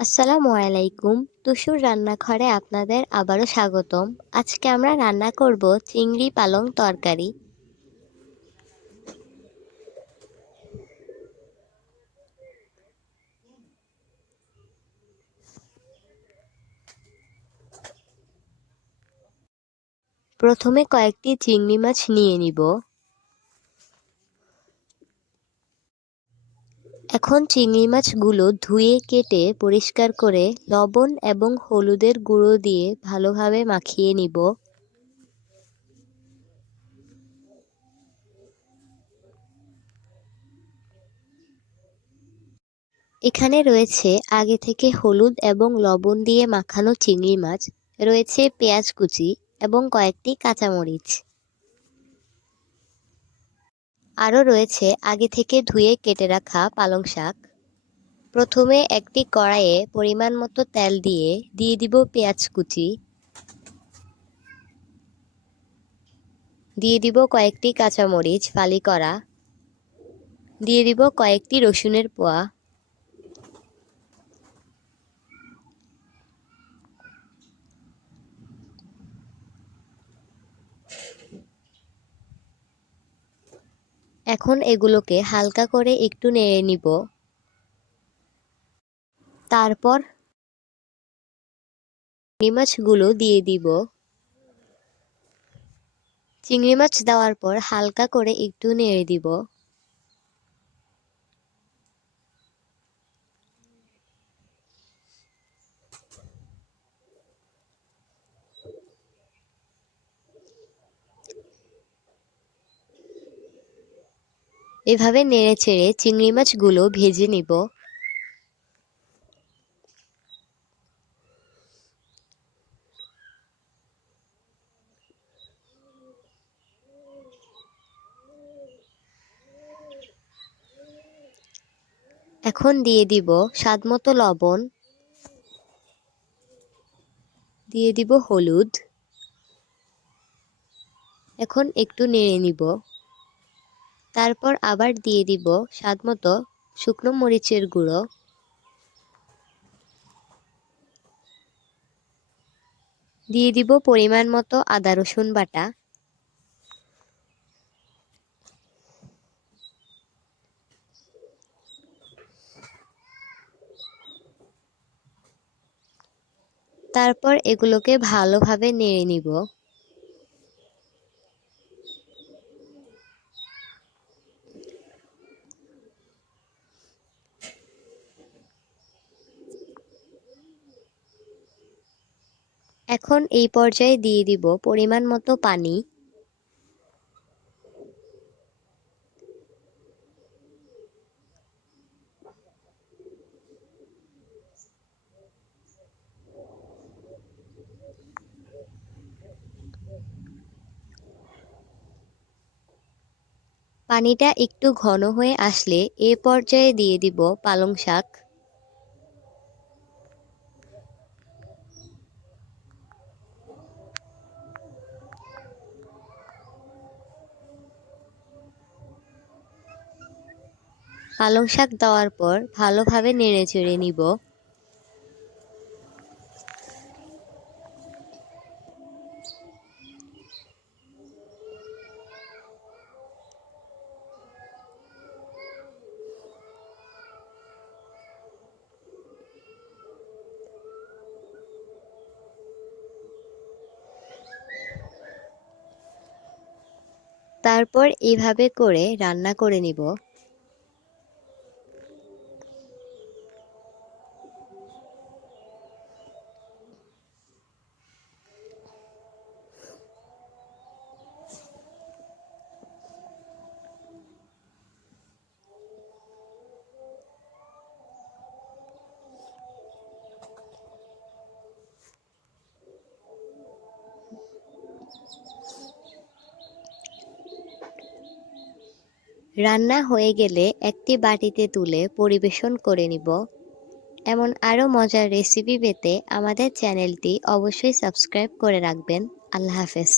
আসসালামু আলাইকুম। তুসুর রান্নাঘরে আপনাদের আবারও স্বাগতম। আজকে আমরা রান্না করব চিংড়ি পালং তরকারি। প্রথমে কয়েকটি চিংড়ি মাছ নিয়ে নিব। এখন চিংড়ি মাছগুলো ধুয়ে কেটে পরিষ্কার করে লবণ এবং হলুদের গুঁড়ো দিয়ে ভালোভাবে মাখিয়ে নিব। এখানে রয়েছে আগে থেকে হলুদ এবং লবণ দিয়ে মাখানো চিংড়ি মাছ, রয়েছে পেঁয়াজ কুচি এবং কয়েকটি কাঁচামরিচ। আরও রয়েছে আগে থেকে ধুয়ে কেটে রাখা পালং শাক। প্রথমে একটি কড়াইয়ে পরিমাণ মতো তেল দিয়ে দিব পেঁয়াজ কুচি, দিয়ে দিব কয়েকটি কাঁচামরিচ ফালি করা, দিয়ে দিব কয়েকটি রসুনের কোয়া। এখন এগুলোকে হালকা করে একটু নেড়ে নিব। তারপর চিংড়ি মাছগুলো দিয়ে দিব। চিংড়ি মাছ দেওয়ার পর হালকা করে একটু নেড়ে দিব। এভাবে নেড়ে চেড়ে চিংড়ি মাছগুলো ভেজে নিব। এখন দিয়ে দিব স্বাদমতো লবণ, দিয়ে দিব হলুদ। এখন একটু নেড়ে নিব। তারপর আবার দিয়ে দিব স্বাদমতো শুকনো মরিচের গুঁড়ো, দিয়ে দিব পরিমাণ মতো আদা রসুন বাটা। তারপর এগুলোকে ভালোভাবে নেড়ে নিব। এখন এই পর্যায়ে দিয়ে দিব পরিমাণ মতো পানি। পানিটা একটু ঘন হয়ে আসলে এ পর্যায়ে দিয়ে দিব পালং শাক। পালং শাক দেওয়ার পর ভালোভাবে নেড়ে চেড়ে নিব। তারপর এভাবে করে রান্না করে নিব। রান্না হয়ে গেলে একটি বাটিতে তুলে পরিবেশন করে নিব। এমন আরও মজার রেসিপি পেতে আমাদের চ্যানেলটি অবশ্যই সাবস্ক্রাইব করে রাখবেন। আল্লাহ হাফেজ।